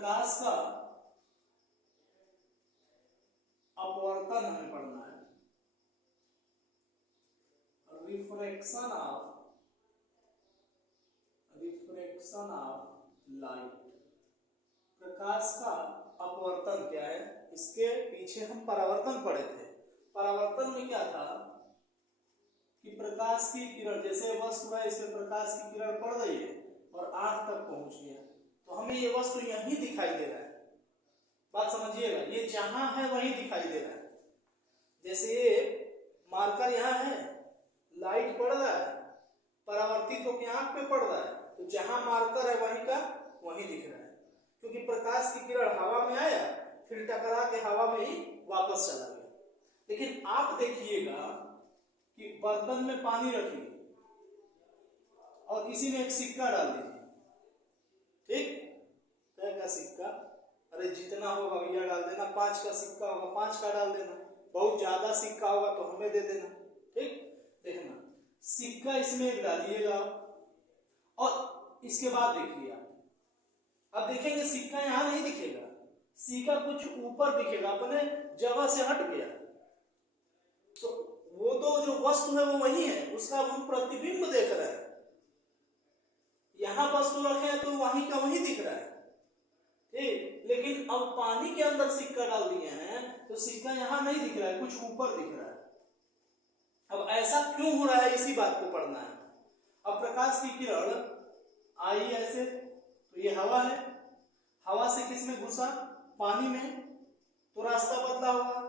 प्रकाश का अपवर्तन हमें पढ़ना है, रिफ्रैक्शन ऑफ लाइट। प्रकाश का अपवर्तन क्या है, इसके पीछे हम परावर्तन पढ़े थे। परावर्तन में क्या था कि प्रकाश की किरण, जैसे वस्तु है इसमें प्रकाश की किरण पड़ रही है और आंख तक पहुंच गया, तो हमें ये वस्तु यहीं दिखाई दे रहा है। बात समझिएगा, ये जहां है वहीं दिखाई दे रहा है। जैसे ये मार्कर यहाँ है, लाइट पड़ रहा है, परावर्तित होकर आंख पे पड़ रहा है, तो जहां मार्कर है वहीं का वहीं दिख रहा है, क्योंकि प्रकाश की किरण हवा में आया, फिर टकरा के हवा में ही वापस चला गया। लेकिन आप देखिएगा कि बर्तन में पानी रखिए और इसी में एक सिक्का डाल दीजिए, ठीक, क्या का सिक्का, अरे जितना होगा भैया डाल देना, 5 का सिक्का होगा 5 का डाल देना, बहुत ज्यादा सिक्का होगा तो हमें दे देना, ठीक। देखना, सिक्का इसमें एक डालिएगा और इसके बाद देखिए अब देखेंगे सिक्का यहां नहीं दिखेगा, सिक्का कुछ ऊपर दिखेगा, अपने जगह से हट गया, तो वो तो जो वस्तु है वो वही है, उसका हम प्रतिबिंब देख रहे हैं। यहां वस्तु रखे हैं तो वहीं का वहीं दिख रहा है, ठीक। लेकिन अब पानी के अंदर सिक्का डाल दिए हैं तो सिक्का यहां नहीं दिख रहा है, कुछ ऊपर दिख रहा है। अब ऐसा क्यों हो रहा है, इसी बात को पढ़ना है। अब प्रकाश की किरण आई ऐसे, तो ये हवा है, हवा से किसमें घुसा, पानी में, तो रास्ता बदला होगा,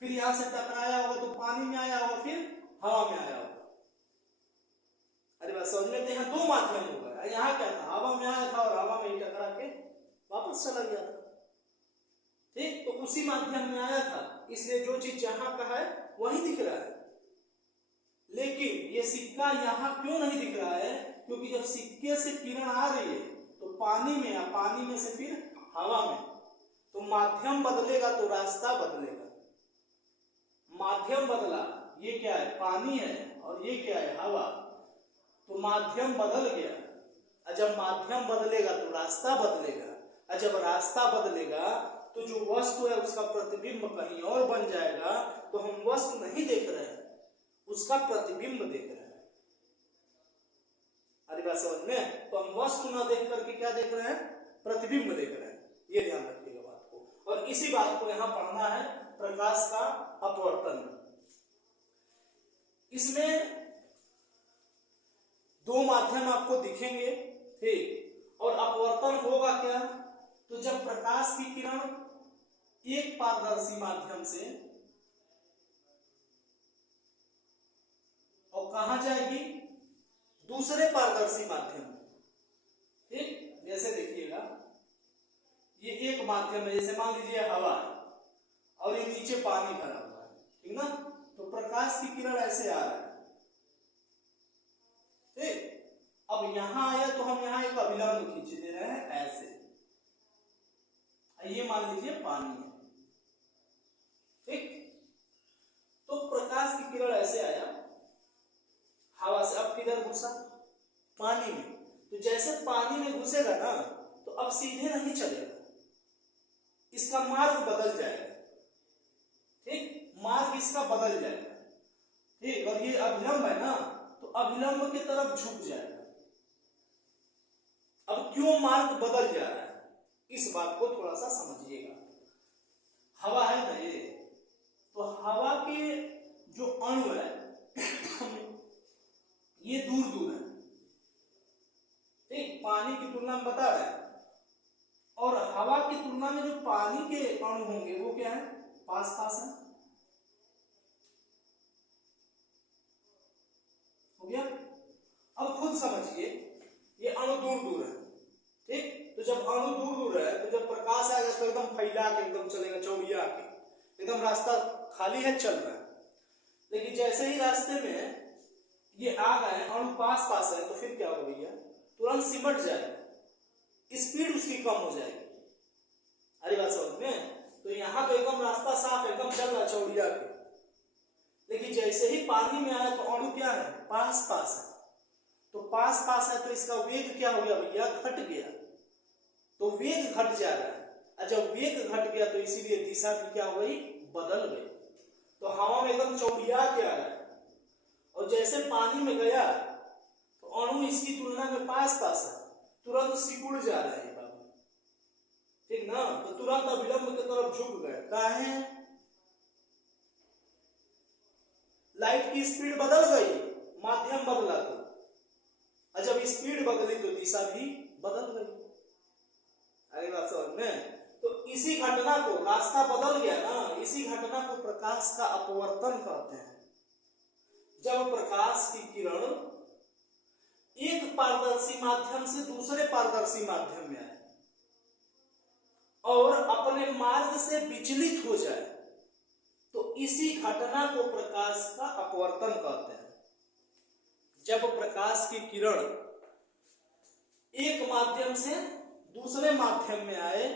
फिर यहां से टकराया होगा तो पानी में आया होगा, फिर हवा में आया होगा। अरे बस समझ में, यहाँ 2 माध्यम होगा, यहाँ क्या था, हवा में आया था और हवा में ही टकरा के वापस चला गया था, ठीक। तो उसी माध्यम में आया था, इसलिए जो चीज जहां का है वही दिख रहा है। लेकिन ये सिक्का यहां क्यों नहीं दिख रहा है, क्योंकि जब सिक्के से किरण आ रही है तो पानी में, या पानी में से फिर हवा में, तो माध्यम बदलेगा तो रास्ता बदलेगा। माध्यम बदला, ये क्या है, पानी है, और ये क्या है, हवा, तो माध्यम बदल गया। और जब माध्यम बदलेगा तो रास्ता बदलेगा, और जब रास्ता बदलेगा तो जो वस्तु है उसका प्रतिबिंब कहीं और बन जाएगा, तो हम वस्तु नहीं देख रहे हैं, उसका प्रतिबिंब देख रहे हैं। अरे बात समझ में, तो हम वस्तु न देख करके क्या देख रहे हैं, प्रतिबिंब देख रहे हैं, ये ध्यान रखिएगा बात को। और इसी बात को यहां पढ़ना है, प्रकाश का अपवर्तन। इसमें 2 माध्यम आपको दिखेंगे, ठीक, और अपवर्तन होगा क्या, तो जब प्रकाश की किरण एक पारदर्शी माध्यम से और कहां जाएगी, दूसरे पारदर्शी माध्यम, ठीक। जैसे देखिएगा, ये एक माध्यम है, जैसे मान लीजिए हवा है और ये नीचे पानी भरा हुआ है, ठीक ना, तो प्रकाश की किरण ऐसे आ रहा है, ठीक। अब यहां आया तो हम यहां एक अभिलंब खींच दे रहे हैं ऐसे, ये मान लीजिए पानी है, ठीक। तो प्रकाश की किरण ऐसे आया हवा से, अब किधर घुसा, पानी में, तो जैसे पानी में घुसेगा ना तो अब सीधे नहीं चलेगा, इसका मार्ग बदल जाएगा, ठीक, मार्ग इसका बदल जाएगा, ठीक। और ये अभिलंब है ना, तो अभिलंब की तरफ झुक जाएगा। अब क्यों मार्ग बदल जा रहा है, इस बात को थोड़ा सा समझिएगा। हवा है ना ये, तो हवा के जो अणु है ये दूर दूर है, ठीक, पानी की तुलना में बता रहा है, और हवा की तुलना में जो पानी के अणु होंगे वो क्या है, पास पास है, हो गया। अब खुद समझिए, ये अणु दूर दूर है, ठीक। तो जब अणु दूर दूर है तो जब प्रकाश आएगा तो एकदम फैला के एकदम चलेगा, चौड़िया के, एकदम रास्ता खाली है, चल रहा है। लेकिन जैसे ही रास्ते में ये आ गए, अणु पास पास है, तो फिर क्या हो भैया, तुरंत सिमट जाएगा, स्पीड उसकी कम हो जाएगी। अरे बात समझ में, तो यहाँ तो एकदम रास्ता साफ, एकदम चल रहा चौड़िया के, लेकिन जैसे ही पानी में आया तो अणु क्या है, पास पास है, तो पास पास है तो इसका वेग क्या हो गया भैया, घट गया, तो वेग घट जा रहा है, और जब वेग घट गया तो इसीलिए दिशा भी क्या हो गई, बदल गई। तो हवा में एकदम चौड़िया के आ रहा है, और जैसे पानी में गया तो अणु इसकी तुलना में पास पास है, तुरंत सिकुड़ जा रहा है बाबू, ठीक ना। तो तुरंत अभिलंब की तरफ झुक गए। काहे? लाइट की स्पीड बदल गई, माध्यम बदला तो, और जब स्पीड बदली तो दिशा भी बदल गई। अरे बात समझ में? तो इसी घटना को, रास्ता बदल गया ना, इसी घटना को प्रकाश का अपवर्तन कहते हैं। जब प्रकाश की किरण एक पारदर्शी माध्यम से दूसरे पारदर्शी माध्यम में आए और अपने मार्ग से विचलित हो जाए, तो इसी घटना को प्रकाश का अपवर्तन कहते हैं। जब प्रकाश की किरण एक माध्यम से दूसरे माध्यम में आए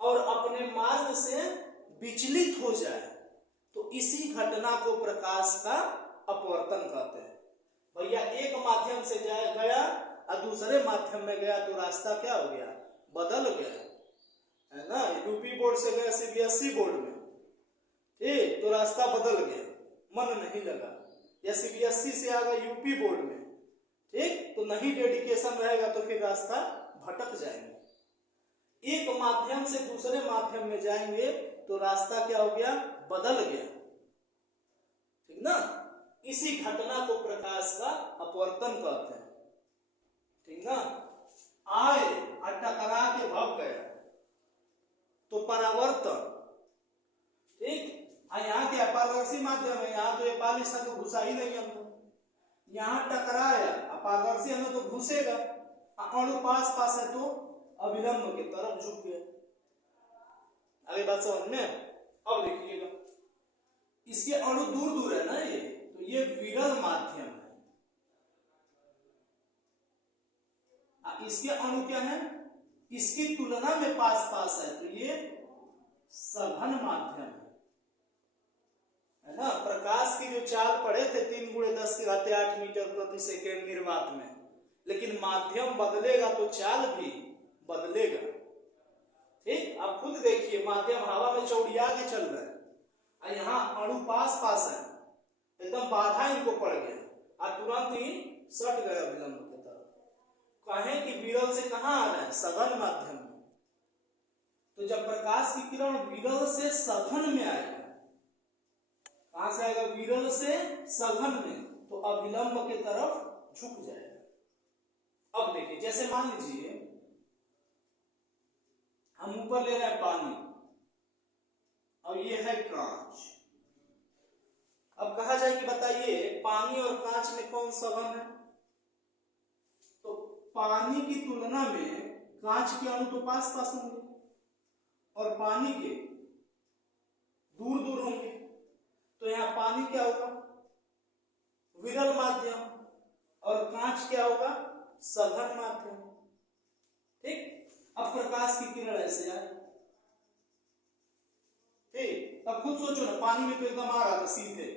और अपने मार्ग से विचलित हो जाए, तो इसी घटना को प्रकाश का अपवर्तन कहते हैं। भैया एक माध्यम से गया और दूसरे माध्यम में गया तो रास्ता क्या हो गया, बदल गया, है ना। यूपी बोर्ड से गया सीबीएसई बोर्ड में, ठीक, तो रास्ता बदल गया, मन नहीं लगा। या सीबीएसई से आ गया यूपी बोर्ड में, ठीक, तो नहीं डेडिकेशन रहेगा तो फिर रास्ता भटक जाएंगे। एक माध्यम से दूसरे माध्यम में जाएंगे तो रास्ता क्या हो गया, बदल गया, ठीक ना। इसी घटना को प्रकाश का अपवर्तन कहते हैं, ठीक ना। आए और टकरा के भग गया तो परावर्तन, ठीक। यहाँ क्या पारदर्शी माध्यम है, यहाँ तो ये पालिश है तो घुसा ही नहीं हमको, यहाँ टकराया अपारदर्शी है तो घुसेगा, अणु पास पास है तो अविलंब की तरफ झुक गया। अगली बात समझ में? अब देखिएगा, इसके अणु दूर दूर है ना, ये विरल माध्यम है। इसके अणु क्या है, इसकी तुलना में पास पास है तो ये सघन माध्यम है ना। प्रकाश की जो चाल पढ़े थे 3×10⁸ मीटर प्रति सेकेंड निर्वात में, लेकिन माध्यम बदलेगा तो चाल भी बदलेगा, ठीक। आप खुद देखिए, माध्यम हवा में चौड़िया के चल रहा है और यहाँ अणु पास पास है, एकदम बाधा इनको पड़ गया और तुरंत ही सट गया विलंब की तरफ। कहें कि विरल से कहां आ रहा है, सघन माध्यम में। तो जब प्रकाश की किरण विरल से सघन में आएगा, कहां से आएगा, विरल से सघन में, तो अविलंब की तरफ झुक जाएगा। अब देखिए, जैसे मान लीजिए हम ऊपर ले रहे हैं पानी और ये है कांच। अब कहा जाए कि बताइए पानी और कांच में कौन सघन है, तो पानी की तुलना में कांच के अणु तो पास पास होंगे और पानी के दूर दूर होंगे, तो यहाँ पानी क्या होगा, विरल माध्यम, और कांच क्या होगा, सघन माध्यम, ठीक। अब प्रकाश की किरण ऐसे आए, ठीक। अब खुद सोचो ना, पानी में तो एकदम आ रहा था सीधे,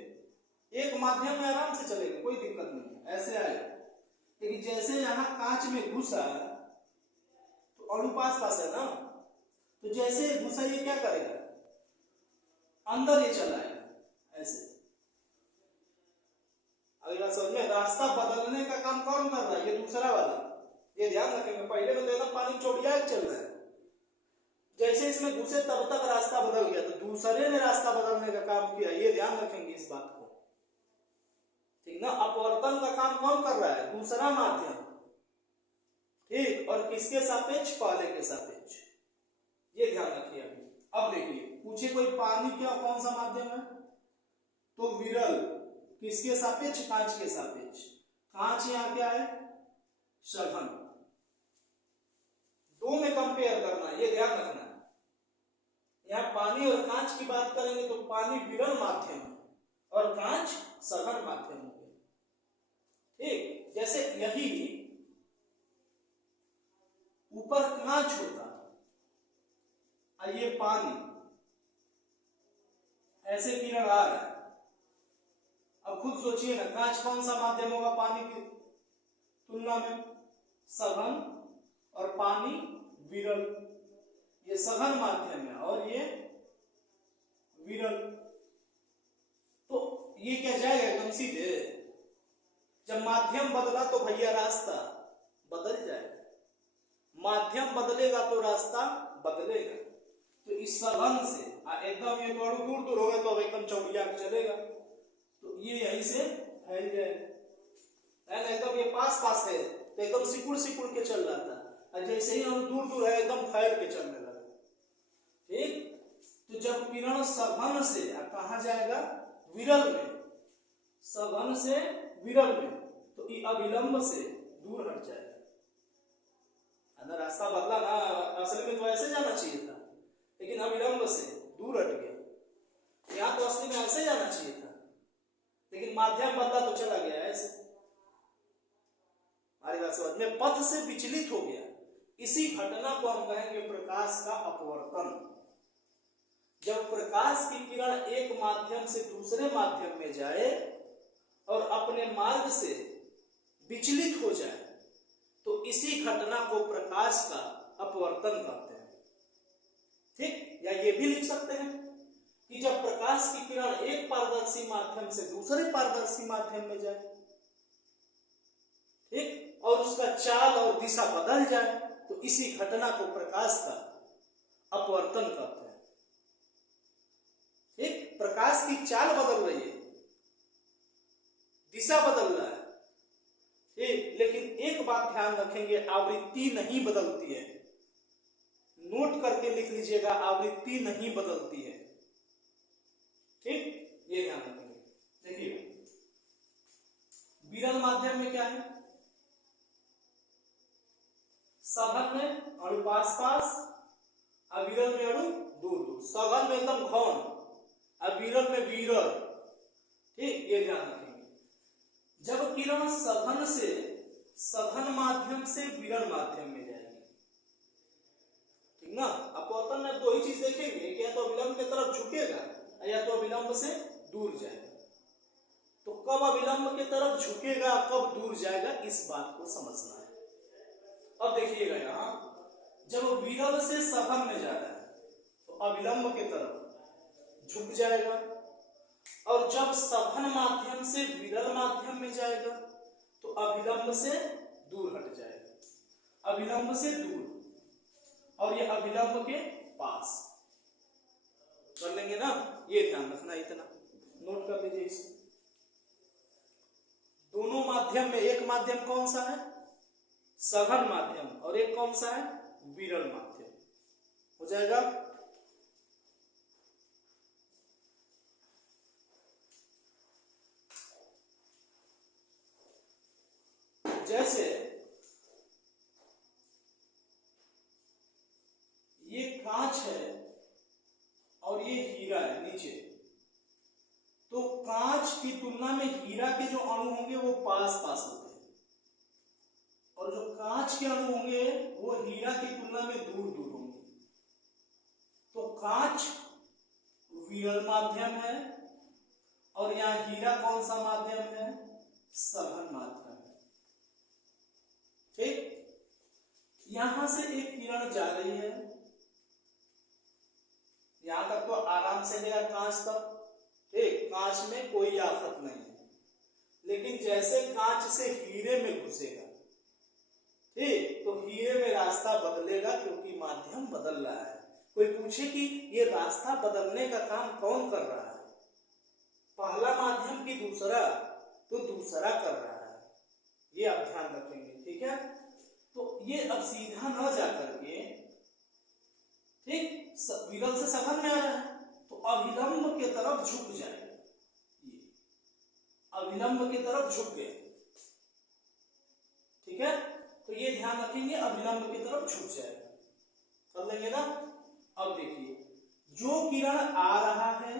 एक माध्यम में आराम से चलेगा, कोई दिक्कत नहीं, ऐसे आए। लेकिन जैसे यहाँ कांच में घुसा तो अणु पास पास है ना, तो जैसे घुसा ये क्या करेगा, अंदर ये चलाएगा ऐसे। अगला समझ में, रास्ता बदलने का काम कौन कर रहा है, ये दूसरा वाला, ये ध्यान रखेंगे। पहले में तो एकदम पानी चौड़िया चल रहा है, जैसे इसमें घुसे तब तक रास्ता बदल गया, तो दूसरे ने रास्ता बदलने का काम किया, ये ध्यान रखेंगे इस बात को, ठीक ना। अपवर्तन का काम कौन कर रहा है, दूसरा माध्यम, ठीक, और किसके सापेक्ष, पहले के सापेक्ष, ये ध्यान रखिए। अभी अब देखिए, पूछे कोई पानी क्या कौन सा माध्यम है, तो विरल, किसके सापेक्ष, कांच के सापेक्ष। कांच यहाँ क्या है, सघन, दो में कंपेयर करना, ये ध्यान रखना। यहाँ पानी और कांच की बात करेंगे तो पानी विरल माध्यम और कांच सघन माध्यम हो गया, ठीक। जैसे यही ऊपर कांच होता और ये पानी, ऐसे किरण आ रहा है। अब खुद सोचिए ना, कांच कौन सा माध्यम होगा पानी की तुलना में, सघन, और पानी विरल, ये सघन माध्यम है और ये विरल। तो ये क्या जाएगा एकदम सीधे, जब माध्यम बदला तो भैया रास्ता बदल जाएगा, माध्यम बदलेगा तो रास्ता बदलेगा। तो इस सघन से एकदम ये थोड़ा दूर दूर हो गए तो अब एकदम चौड़िया चलेगा, तो ये यहीं से फैल जाएगा, एकदम ये पास पास है तो एकदम सिकुड़ सिकुड़ के चल रहा था, और जैसे ही हम दूर दूर है एकदम फैल के चलने लगा। ठीक, तो जब किरण सघन से कहा जाएगा विरल में, सघन से विरल में, तो ये अविलंब से दूर हट जाएगा। अगर रास्ता बदला ना, असल में तो ऐसे जाना चाहिए था, लेकिन अविलंब से दूर हट गया। यहाँ तो असली में ऐसे जाना चाहिए था, लेकिन माध्यम बदला तो चला गया ऐसे। हमारी बात समझ में, पथ से विचलित हो गया। इसी घटना को हम कहेंगे प्रकाश का अपवर्तन। जब प्रकाश की किरण एक माध्यम से दूसरे माध्यम में जाए और अपने मार्ग से विचलित हो जाए, तो इसी घटना को प्रकाश का अपवर्तन कहते हैं। ठीक, या ये भी लिख सकते हैं कि जब प्रकाश की किरण एक पारदर्शी माध्यम से दूसरे पारदर्शी माध्यम में जाए, ठीक, और उसका चाल और दिशा बदल जाए, तो इसी घटना को प्रकाश का अपवर्तन कहते हैं। ठीक, प्रकाश की चाल बदल रही है, दिशा बदल रहा है, ठीक, लेकिन एक बात ध्यान रखेंगे, आवृत्ति नहीं बदलती है। नोट करके लिख लीजिएगा, आवृत्ति नहीं बदलती है। ठीक, ये ध्यान रखेंगे। देखिए विरल माध्यम में क्या है, सघन में अणु पास पास, अविरल में अणु दूर दूर। सघन में एकदम घन, अविरल में विरल। ठीक, ये ध्यान रखेंगे। जब किरण सघन से, सघन माध्यम से विरल माध्यम में जाएगी, ठीक ना, अपवर्तन में दो ही चीज देखेंगे, या तो अविलंब की तरफ झुकेगा या तो अविलंब से दूर जाएगा। तो कब अविलंब की तरफ झुकेगा, कब दूर जाएगा, इस बात को समझना है। अब देखिएगा यहां, जब विरल से सघन में जा रहा है तो अविलंब की तरफ झुक जाएगा, और जब सघन माध्यम से विरल माध्यम में जाएगा तो अविलंब से दूर हट जाएगा, अविलंब से दूर, और ये अविलंब के पास कर लेंगे ना, ये ध्यान रखना, इतना नोट कर लीजिए इसे। दोनों माध्यम में, एक माध्यम कौन सा है, सघन माध्यम, और एक कौन सा है, विरल माध्यम। हो जाएगा। जैसे ये कांच है और ये हीरा है नीचे, तो कांच की तुलना में हीरा के जो अणु होंगे वो पास पास होते हैं, और जो कांच के अणु होंगे वो हीरा की तुलना में दूर दूर होंगे। तो कांच विरल माध्यम है, और यहां हीरा कौन सा माध्यम है, सघन माध्यम है। ठीक, यहां से एक किरण जा रही है, यहां तक तो आराम से गया कांच तक, ठीक, कांच में कोई आफत नहीं है। लेकिन जैसे कांच से हीरे में घुसेगा, ठीक, तो हीरे में रास्ता बदलेगा, क्योंकि माध्यम बदल रहा है। कोई पूछे कि ये रास्ता बदलने का काम कौन कर रहा है, पहला माध्यम की दूसरा, तो दूसरा कर रहा है, ये आप ध्यान रखेंगे। ठीक है, तो ये अब सीधा न जाकर के, ठीक, विरल से सघन में आ रहा है तो अविलंब की तरफ झुक जाएगा, ये अविलंब की तरफ झुक गया। ठीक है, तो ये ध्यान रखेंगे, अविलंब की तरफ झुक जाएगा, कर लेंगे ना। अब देखिए, जो किरण आ रहा है,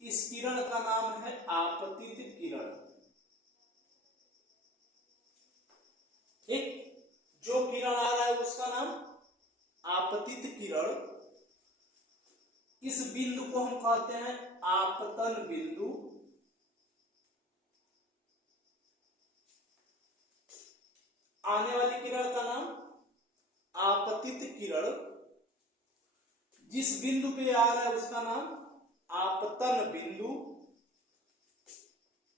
इस किरण का नाम है आपतित किरण। ठीक, जो किरण आ रहा है उसका नाम आपतित किरण। इस बिंदु को हम कहते हैं आपतन बिंदु। आने वाली किरण का नाम आप आपतित किरण जिस बिंदु पे आ रहा है उसका नाम आपतन बिंदु।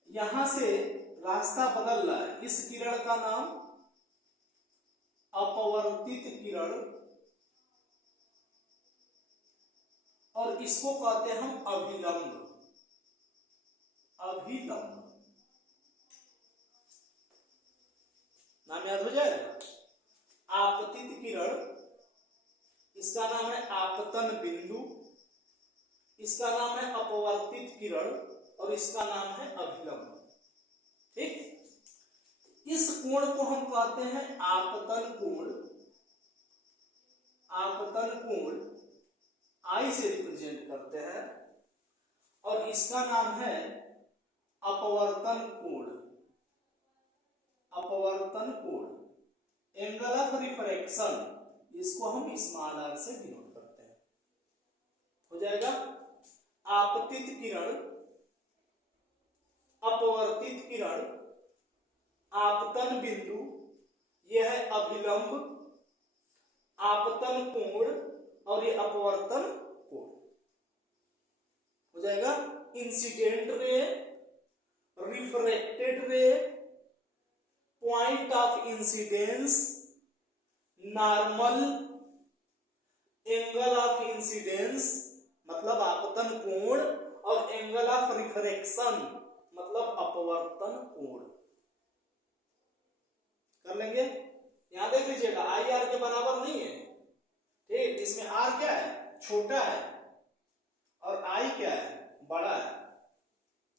यहां से रास्ता बदल रहा है, इस किरण का नाम अपवर्तित किरण, और इसको कहते हैं हम अभिलंब। अभिलंब नाम याद हो जाएगा। आपतित किरण, इसका नाम है आपतन बिंदु, इसका नाम है अपवर्तित किरण, और इसका नाम है अभिलंब। ठीक, इस कोण को हम कहते हैं आपतन कोण। आपतन कोण आई से रिप्रेजेंट करते हैं, और इसका नाम है अपवर्तन कोण। अपवर्तन कोण, एंगल ऑफ रिफ्रैक्शन, इसको हम स्मॉल आर से डिनोट करते हैं। हो जाएगा आपतित किरण, अपवर्तित किरण, आपतन बिंदु, यह है अभिलंब, आपतन कोण, और ये अपवर्तन कोण। हो जाएगा इंसिडेंट रे, रिफ्रैक्टेड रे, point of incidence, normal, angle of incidence मतलब आपतन कोण, और एंगल ऑफ रिफ्रैक्शन मतलब अपवर्तन कोण। कर लेंगे। यहां देख लीजिएगा आई आर के बराबर नहीं है। ठीक, इसमें आर क्या है, छोटा है, और आई क्या है, बड़ा है,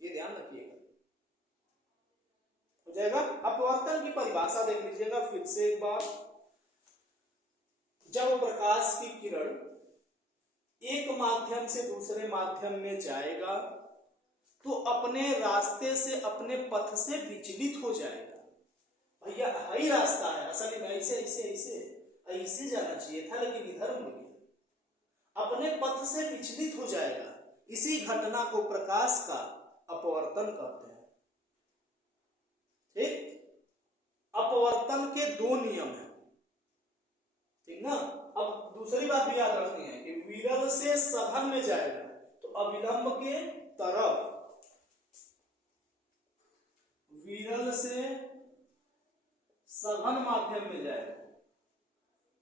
ये ध्यान रखिएगा। हो जाएगा। अपवर्तन की परिभाषा देख लीजिएगा फिर से एक बार। जब प्रकाश की किरण एक माध्यम से दूसरे माध्यम में जाएगा तो अपने रास्ते से, अपने पथ से विचलित हो जाएगा। भैया ही रास्ता है, असल में ऐसे ऐसे ऐसे ऐसे जाना चाहिए था, लेकिन इधर मुड़ गया, अपने पथ से विचलित हो जाएगा। इसी घटना को प्रकाश का अपवर्तन कहते हैं। ठीक, अपवर्तन के दो नियम हैं, ठीक ना। अब दूसरी बात भी याद रखनी है कि विरल से सघन में जाएगा तो अविलंब के तरफ, विरल से सघन माध्यम में जाएगा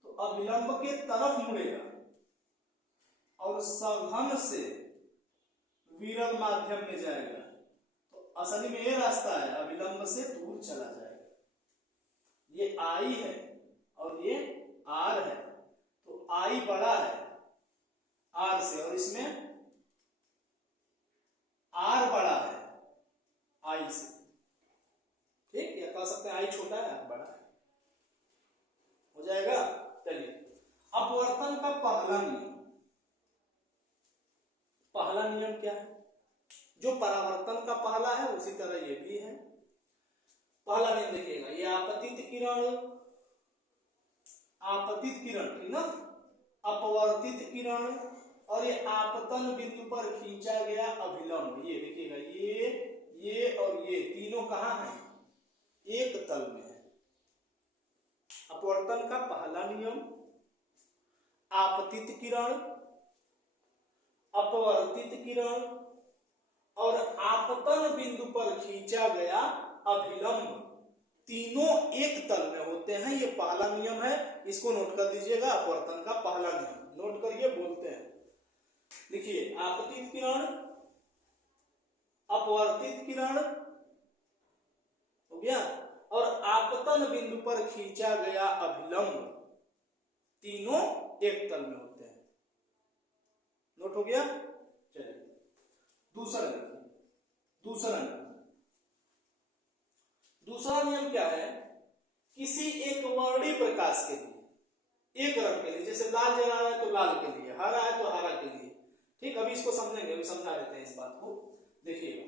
तो अविलंब के तरफ मुड़ेगा, और सघन से विरल माध्यम में जाएगा तो असली में ये रास्ता है, अविलंब से दूर चला जाएगा। ये आई है और ये आर है, तो आई बड़ा है आर से, और इसमें आर बड़ा है आई से। ठीक, या कह सकते हैं आई छोटा है आर बड़ा है। हो जाएगा। चलिए, अपवर्तन का पहला नियम। पहला नियम क्या है? जो परावर्तन का पहला है उसी तरह ये भी है। पहला नियम देखिएगा, ये आपतित किरण, आपतित किरण, ठीक ना, अपवर्तित किरण, और ये आपतन बिंदु पर खींचा गया अभिलंब। ये देखिएगा, ये और ये तीनों कहां हैं? एक तल में है। अपवर्तन का पहला नियम, आपतित किरण, अपवर्तित किरण और आपतन बिंदु पर खींचा गया अभिलंब, तीनों एक तल में होते हैं। ये पहला नियम है, इसको नोट कर दीजिएगा। अपवर्तन का पहला नियम नोट करिए, बोलते हैं। देखिए, आपतित किरण, अपवर्तित किरण हो गया, और आपतन बिंदु पर खींचा गया अभिलंब, तीनों एक तल में होते हैं। नोट हो गया। चलिए, दूसरा नियम क्या है? किसी एक वर्णी प्रकाश के लिए, एक रंग के लिए, जैसे लाल जला रहा है तो लाल के लिए, हरा है तो हरा के लिए। ठीक, अभी इसको समझेंगे, अभी समझा देते हैं इस बात को। देखिएगा,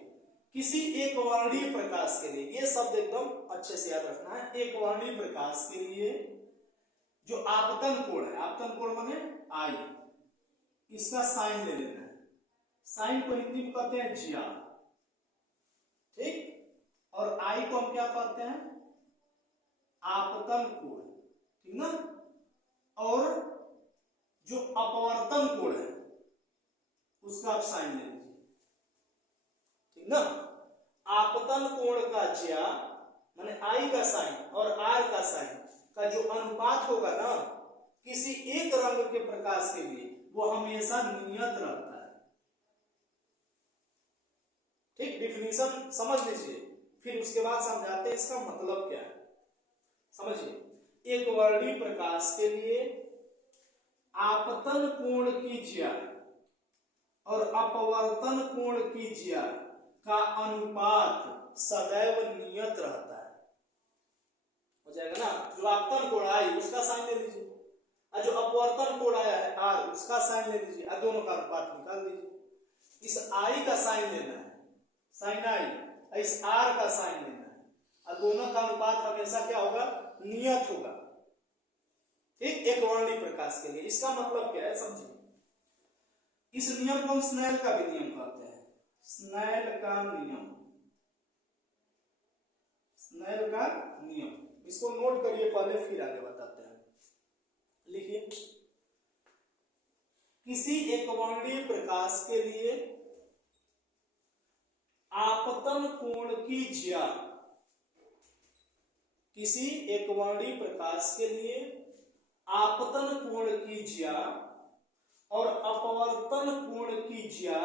किसी एक वर्णीय प्रकाश के लिए, ये शब्द एकदम अच्छे से याद रखना है। एक वर्णीय प्रकाश के लिए जो आपतन कोण है, आपतन कोण माने आई, इसका साइन ले लेना है। साइन को हिंदी में कहते हैं जिया। ठीक, और आई को हम क्या कहते हैं? आपतन कोण, ठीक ना। और अपवर्तन कोण है उसका आप साइन ले लीजिए, ठीक ना। आपतन कोण का ज्या माने आई का साइन और आर का साइन का जो अनुपात होगा ना किसी एक रंग के प्रकाश के लिए वो हमेशा नियत रहता है। ठीक, डिफिनीशन समझ लीजिए, फिर उसके बाद समझाते हैं इसका मतलब क्या है। समझिए, एक वर्णी प्रकाश के लिए आपतन कोण की ज्या और अपवर्तन कोण की ज्या का अनुपात सदैव नियत रहता है। हो जाएगा ना। जो आपतन कोण आई उसका साइन ले लीजिए और जो अपवर्तन कोण आया है आर उसका साइन ले लीजिए और दोनों का अनुपात निकाल दीजिए। इस आई का साइन लेना है, साइन आई, इस आर का साइन लेना है और दोनों का अनुपात हमेशा क्या होगा, नियत होगा। ठीक, एक वर्णी प्रकाश के लिए। इसका मतलब क्या है समझिए, इस नियम को हम स्नेल का भी नियम कहते हैं। स्नेल का नियम, स्नेल का नियम, इसको नोट करिए पहले फिर आगे बताते हैं। लिखिए, किसी एक वर्णीय प्रकाश के लिए आपतन कोण की ज्या, किसी एक वर्णीय प्रकाश के लिए आपतन कोण की ज्या और अपवर्तन कोण की ज्या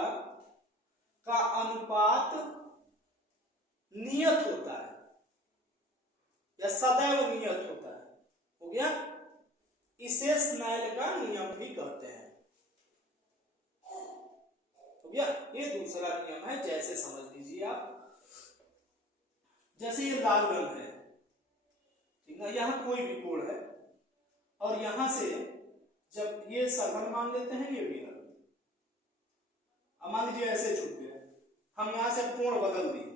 का अनुपात नियत होता है या सदैव नियत होता है। हो गया, इसे स्नेल का नियम भी कहते हैं। हो गया, ये दूसरा नियम है। जैसे समझ लीजिए आप, जैसे ये लाल रंग है, ठीक है, यहां कोई भी कोण है और यहां से जब ये सघन मान लेते हैं ये विरल, अब मान लीजिए ऐसे छूट गया, हम यहां से कोण बदल दिए,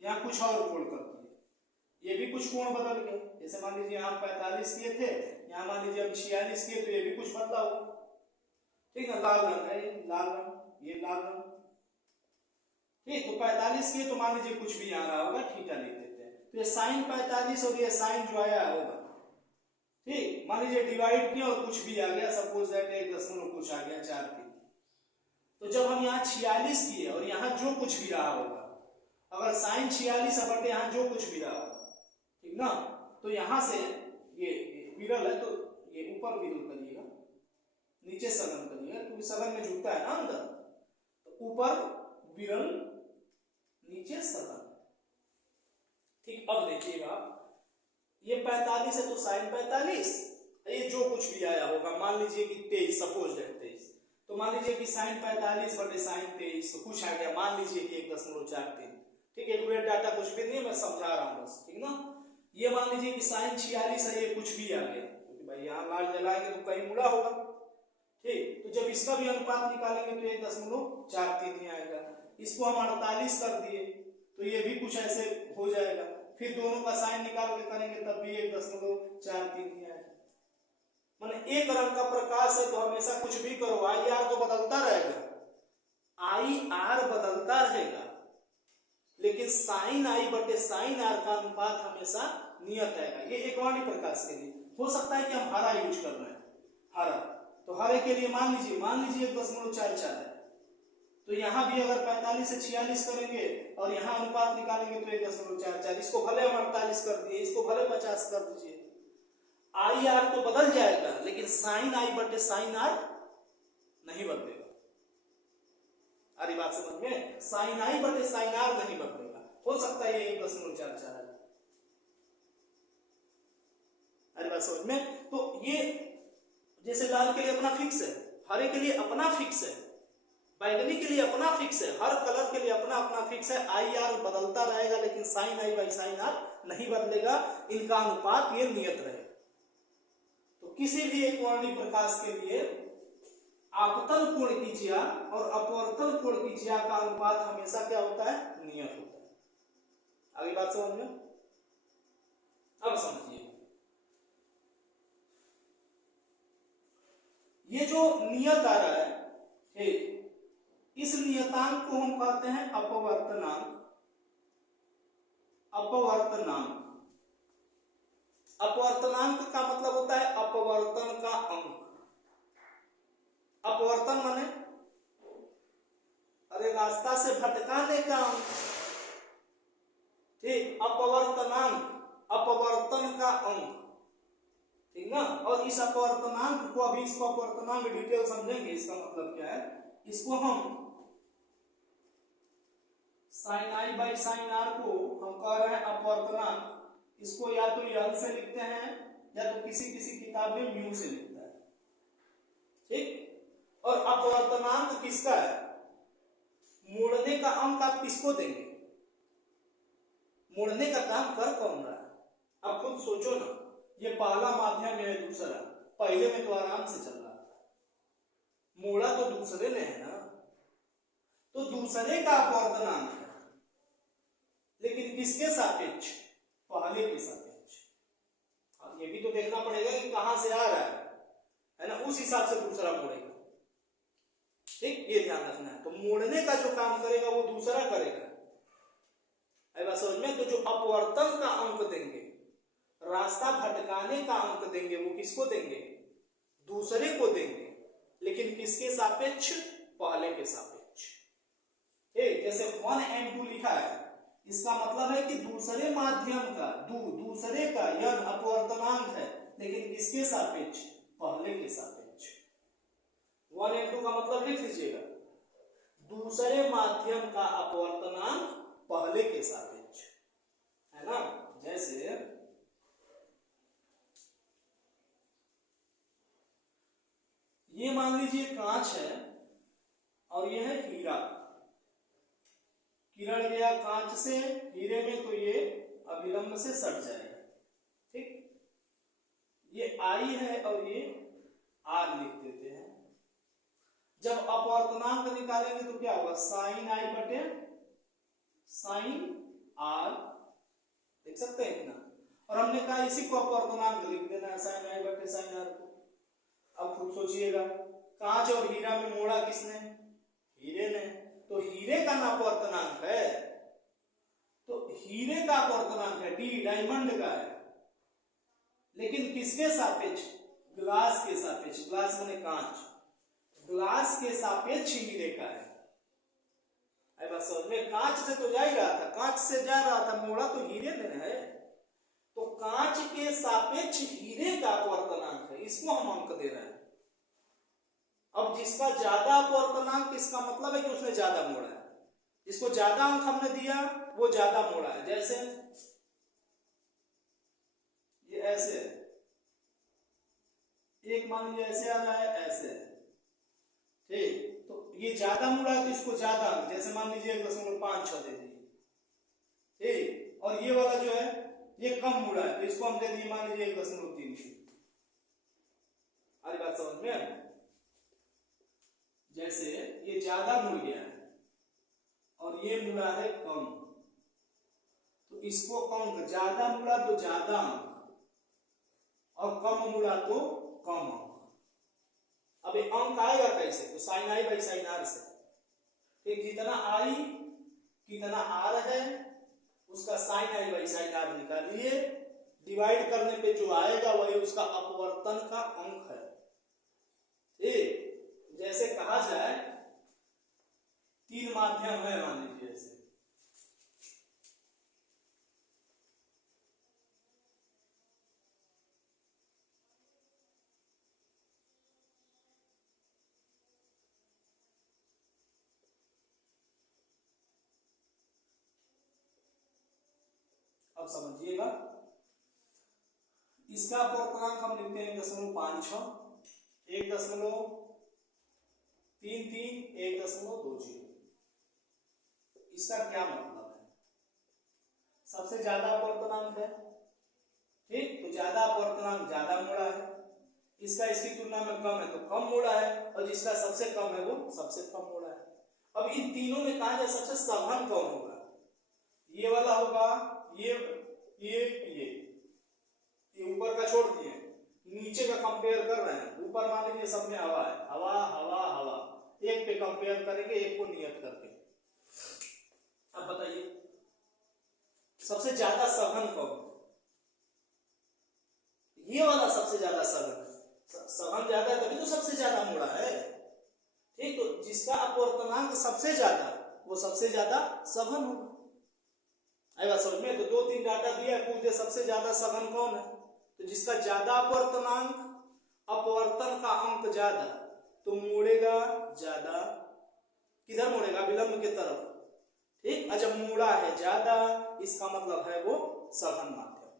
यहां कुछ और कोण कर दिए, ये भी कुछ कोण बदल गए। जैसे मान लीजिए यहां 45 किए थे, यहां मान लीजिए अब 46 किए, तो ये भी कुछ बदला होगा। ठीक है, लाल रंग है, लाल रंग, ये लाल रंग, ठीक। तो 45 किए तो मान लीजिए कुछ भी यहाँ रहा होगा, थीटा लिख देते हैं, तो ये साइन 45 और ये साइन जो आया होगा, ठीक। मान लीजिए डिवाइड किया और कुछ भी आ गया, सपोज दैट 1 कुछ आ गया 4 तो जब हम यहाँ 46 किए और यहाँ जो कुछ भी रहा होगा, अगर साइन 46 बटे यहाँ जो कुछ भी रहा होगा, ठीक ना, तो यहाँ से ये विरल है तो ये ऊपर विरल करिएगा, नीचे सघन करिएगा, क्योंकि सघन में झुकता है ना अंदर, तो ऊपर विरल नीचे सघन। ठीक, अब देखिएगा ये 45 है तो साइन 45, ये जो कुछ भी आया होगा, मान लीजिए कि 23, सपोज दैट 23, तो मान लीजिए कि साइन 45 बटे साइन 23 तो कुछ आ गया, मान लीजिए कि 1.43। ठीक है, एक्यूरेट डाटा कुछ भी नहीं है, मैं समझा रहा हूं बस, ठीक ना। ये मान लीजिए कि साइन 46 है, ये कुछ भी आ गया, क्योंकि भाई यहाँ लाल जलाएंगे तो कहीं मुड़ा होगा। ठीक, तो जब इसका भी अनुपात निकालेंगे तो 1.43 ही आएगा। इसको हम 48 कर दिए तो ये भी कुछ ऐसे हो जाएगा, फिर दोनों का साइन निकाल के करेंगे तब भी 1.43 ही आएगा। माने एक रंग का प्रकाश है तो हमेशा कुछ भी करो, आई आर तो बदलता रहेगा, आई आर बदलता रहेगा, लेकिन साइन आई बटे साइन आर का अनुपात हमेशा नियत रहेगा। ये एक वर्णी प्रकाश के लिए हो सकता है कि हम हरा यूज कर रहे हैं, हरा, तो हरे के लिए मान लीजिए 1.44 है, तो यहां भी अगर 45 से 46 करेंगे और यहां अनुपात निकालेंगे तो 1.44, इसको भले हम 48 कर दिए, इसको भले 50 कर दीजिए, आई आर तो बदल जाएगा लेकिन साइन आई बटे साइन आर नहीं बदलेगा। अरे बात समझ में, साइन आई बटे साइन आर नहीं बदलेगा, हो सकता है ये 1.44 है। अरे बात समझ में, तो ये जैसे लाल के लिए अपना फिक्स है, हरे के लिए अपना फिक्स है, बैगनी के लिए अपना फिक्स है, हर कलर के लिए अपना अपना फिक्स है। आई आर बदलता रहेगा लेकिन sine I by sine R नहीं बदलेगा, इनका अनुपात ये नियत रहेगा। तो किसी भी एक वर्णी प्रकाश के लिए आपतन कोण की ज्या और अपवर्तन कोण की ज्या का अनुपात हमेशा क्या होता है, नियत होता है। आगे बात समझ में, अब समझिए, ये जो नियत आ रहा है, ठीक, इस नियतांक को हम कहते हैं अपवर्तनांक। अपवर्तनांक, अपवर्तनांक का मतलब होता है अपवर्तन का अंक। अपवर्तन माने अरे रास्ता से भटकाने का अंक, ठीक, अपवर्तनांक, अपवर्तन का अंक, ठीक ना। और इस अपवर्तनांक को, अभी इसको अपवर्तनांक डिटेल समझेंगे, इसका मतलब क्या है। इसको हम sine I by sine R को हम कह रहे हैं अपवर्तनांक। इसको या तो यल से लिखते हैं या तो किसी किसी किताब में म्यू से लिखता है, ठीक। और अपवर्तनांक किसका है, मोड़ने का अंक आप किसको देंगे, मोड़ने का काम कर कौन रहा है, अब खुद सोचो ना। ये पहला माध्यम है, दूसरा, पहले में तो आराम से चल रहा था, मोड़ा तो दूसरे ने है ना, तो दूसरे का अपवर्तनांक है, लेकिन किसके सापेक्ष, पहले के सापेक्ष। ये भी तो देखना पड़ेगा कि कहां से आ रहा है ना, उस हिसाब से दूसरा मोड़ेगा, ठीक, ये ध्यान रखना है। तो मोड़ने का जो काम करेगा वो दूसरा करेगा, ऐसा समझ में। तो जो अपवर्तन का अंक देंगे, रास्ता भटकाने का अंक देंगे, वो किसको देंगे, दूसरे को देंगे, लेकिन किसके सापेक्ष, पहले के सापेक्ष। जैसे 1 and 2 लिखा है, इसका मतलब है कि दूसरे माध्यम का, दूसरे का यह अपवर्तनांक है, लेकिन किसके सापेक्ष, पहले के सापेक्ष। 1 and 2 का मतलब लिख लीजिएगा, दूसरे माध्यम का अपवर्तनांक पहले के सापेक्ष, है ना। जैसे ये मान लीजिए कांच है और यह है हीरा, किरण गया कांच से हीरे में, तो ये अभिलंब से सट जाएगा, ठीक। ये आई है और ये आर लिख देते हैं। जब अपवर्तनांक निकालेंगे तो क्या होगा, साइन आई बटे साइन आर, देख सकते हैं इतना। और हमने कहा इसी को अपवर्तनांक लिख देना है, साइन आई बटे साइन आर को। अब खुद सोचिएगा, कांच और हीरा में मोड़ा किसने, हीरे ने, तो हीरे का ना अपवर्तनांक है, तो हीरे का अपवर्तनांक है, डी डायमंड का है, लेकिन किसके सापेक्ष, ग्लास के सापेक्ष, ग्लास माने कांच, ग्लास के सापेक्ष हीरे का है। बस समझ में, कांच से तो जा ही रहा था, कांच से जा रहा था, मोड़ा तो हीरे ने है, तो कांच के सापेक्ष हीरे का अपवर्तनांक है, इसको हम अंक दे रहे हैं। अब जिसका ज्यादा अपवर्तनांक, इसका मतलब है कि उसने ज्यादा मोड़ा है, जिसको ज्यादा अंक हमने दिया वो ज्यादा मोड़ा है। जैसे ये ऐसे, एक मान लीजिए ऐसे आ रहा है, ऐसे, ठीक, तो ये ज्यादा मुड़ा है तो इसको ज्यादा, जैसे मान लीजिए 1.56 दे दिए, ठीक। और ये वाला जो है ये कम मुड़ा है तो इसको हम दे दिए मान लीजिए 1.3। अरे बात समझ में। जैसे ये ज्यादा मुड़ गया है और ये मुड़ा है कम, तो इसको अंक, ज्यादा मुड़ा तो ज्यादा अंक और कम मुड़ा तो कम अंक। अब ये अंक आएगा कैसे, तो sine I by sine R से, ठीक। जितना आई कितना आर है उसका sine I by sine R निकालिए, डिवाइड करने पे जो आएगा वही उसका अपवर्तन का अंक है, ठीक। जैसे कहा जाए 3 माध्यम है मान लीजिए ऐसे, अब समझिएगा। इसका अपवर्तनांक हम लिखते हैं 1.56, 1.33, 1.20। इसका क्या मतलब है, सबसे ज्यादा अपवर्तनांक है, ठीक, तो ज्यादा अपवर्तनांक ज्यादा मोड़ा है, इसका इसकी तुलना में कम है तो कम मोड़ा है, और जिसका सबसे कम है वो सबसे कम मोड़ा है। अब इन तीनों में कहा जाए सबसे सघन कौन होगा, ये वाला होगा, ये ऊपर का छोड़ दिए, नीचे का कंपेयर कर रहे हैं। ऊपर मान लीजिए सब में हवा है, हवा हवा हवा, एक पे कंपेयर करेंगे, एक को नियत करके। अब बताइए सबसे ज्यादा सघन कौन, ये वाला सबसे ज्यादा सघन है, सघन ज्यादा है तभी तो सबसे ज्यादा मोड़ा है, ठीक, तो जिसका अपवर्तनांक सबसे ज्यादा वो सबसे ज्यादा सघन होगा। आई बात समझ में? तो 2-3 डाटा दिया है, पूछे सबसे ज्यादा सघन कौन है, तो जिसका ज्यादा अपवर्तनांक, अपवर्तन का अंक ज्यादा, तो मुड़ेगा ज्यादा, किधर मुड़ेगा? विलंब की तरफ। ठीक, जब मुड़ा है ज्यादा इसका मतलब है वो सघन माध्यम।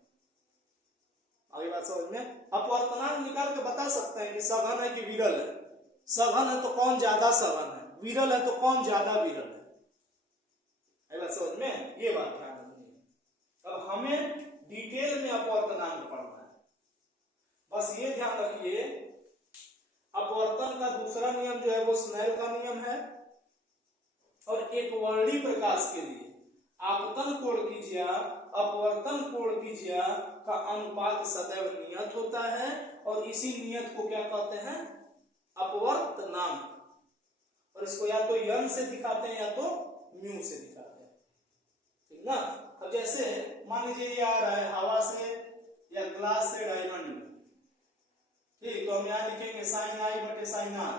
आगे बात समझ में? अपवर्तनांक निकाल के बता सकते हैं कि सघन है कि विरल है। सघन है तो कौन ज्यादा सघन है, विरल है तो कौन ज्यादा विरल है। आई बात समझ में? ये बात ध्यान रखनी है। अब हमें डिटेल में अपवर्तनांक पढ़ना है। बस ये ध्यान रखिए, अपवर्तन का दूसरा नियम जो है वो स्नेल का नियम है, और एक वर्णी प्रकाश के लिए आपतन कोण की ज्या अपवर्तन कोण की ज्या का अनुपात सदैव नियत होता है, और इसी नियत को क्या कहते हैं? अपवर्तनांक। और इसको या तो यन से दिखाते हैं या तो म्यू से दिखाते हैं। ठीक ना? अब जैसे मान लीजिए ये आ रहा है हवा से या ग्लास से डायमंड में, ठीक, तो हम यहां लिखेंगे साइन आई बटे साइन आर।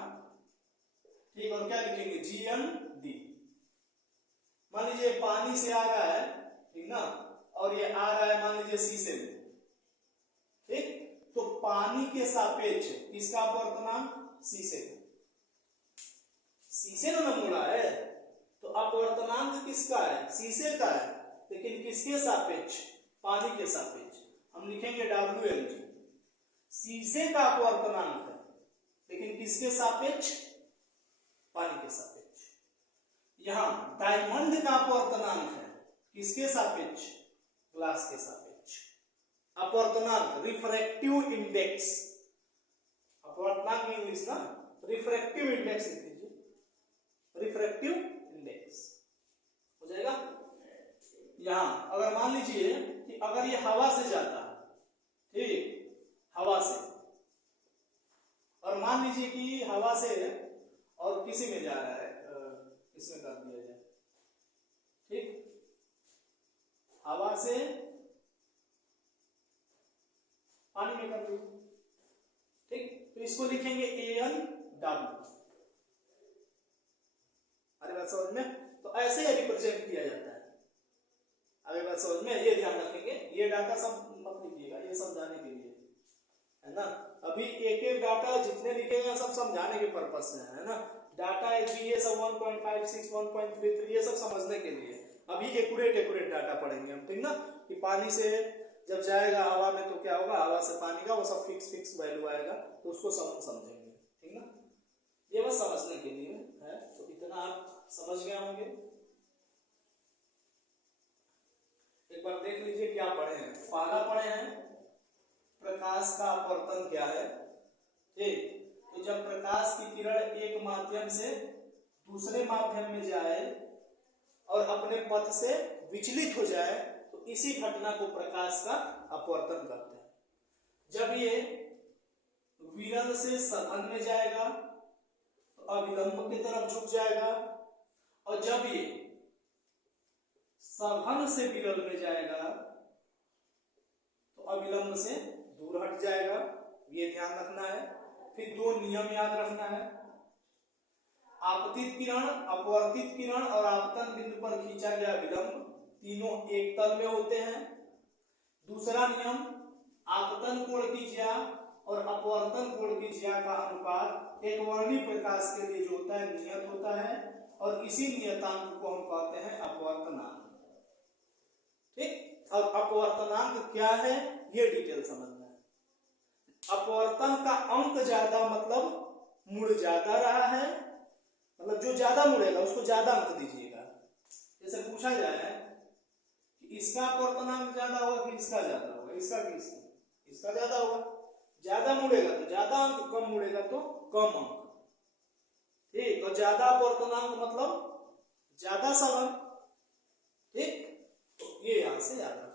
ठीक, और क्या लिखेंगे? G N D. मान लीजिए पानी से आ रहा है, ठीक ना, और ये आ रहा है मान लीजिए शीशे में। ठीक, तो पानी के सापेक्ष किसका अपवर्तनांक? शीशे का। शीशे ने मुड़ा है तो अपवर्तनांक किसका है? शीशे का है, लेकिन किसके सापेक्ष? पानी के सापेक्ष। हम लिखेंगे WLG। शीशे का अपवर्तनांक है, लेकिन किसके सापेक्ष? पानी के सापेक्ष। यहां डायमंड का अपवर्तनांक है, किसके सापेक्ष? ग्लास के सापेक्ष। अपवर्तनांक रिफ्रैक्टिव इंडेक्स, अपवर्तनांक इंग्लिश ना, रिफ्रैक्टिव इंडेक्स लिख लीजिए, रिफ्रैक्टिव इंडेक्स हो जाएगा। यहां अगर मान लीजिए कि अगर ये हवा से जाता है, ठीक, हवा से, और मान लीजिए कि हवा से और किसी में जा रहा है, इसमें कर दिया जाए, ठीक, हवा से पानी में कर दिया, ठीक, तो इसको लिखेंगे ANW। अरे बात समझ में? तो ऐसे रिप्रेजेंट किया जाता है। अरे बात समझ में? ये ध्यान रखेंगे, ये डाटा सब मत लिखिएगा, ये समझाने के लिए है ना। अभी एक एक डाटा जितने लिखेंगे सब समझाने के पर्पस से है ना। डाटा ये सब 1.56 1.33 ये सब समझने के लिए। अभी एक्यूरेट डाटा पढ़ेंगे हम, ठीक ना, कि पानी से जब जाएगा हवा में तो क्या होगा, हवा से पानी का वो सब फिक्स वैल्यू आएगा, तो उसको सब हम समझेंगे, ठीक ना। ये बस समझने के लिए है, तो इतना आप समझ गए होंगे। एक बार देख लीजिए क्या पढ़े हैं। पहला पढ़े हैं प्रकाश का अपवर्तन क्या है। ठीक, तो जब प्रकाश की किरण एक माध्यम से दूसरे माध्यम में जाए और अपने पथ से विचलित हो जाए, तो इसी घटना को प्रकाश का अपवर्तन करते हैं। जब ये विरल से सघन में जाएगा तो अविलंब की तरफ झुक जाएगा, और जब ये सघन से विरल में जाएगा तो अविलंब से दूर हट जाएगा। ये ध्यान रखना है। फिर दो नियम याद रखना है। आपतित किरण, अपवर्तित किरण और आपतन बिंदु पर खींचा गया विलंब तीनों एक तल में होते हैं। दूसरा नियम, आपतन कोण की ज्या और अपवर्तन कोण की ज्या का अनुपात एक वर्णी प्रकाश के लिए जो होता है नियत होता है, और इसी नियतांक को हम कहते हैं अपवर्तनांक। ठीक, अब अपवर्तनांक क्या है ये डिटेल समझना है। अपवर्तन का अंक ज्यादा मतलब मुड़ ज्यादा रहा है, मतलब जो ज्यादा मुड़ेगा उसको ज्यादा अंक दीजिएगा। जैसे पूछा जाए कि इसका अपवर्तनांक ज्यादा होगा कि इसका ज्यादा होगा, इसका कि इसका ज्यादा होगा। ज्यादा मुड़ेगा तो ज्यादा अंक, कम मुड़ेगा तो कम अंक। ठीक, और ज्यादा अपवर्तनांक मतलब ज्यादा सघन। ठीक, तो ये यहां से याद रखना।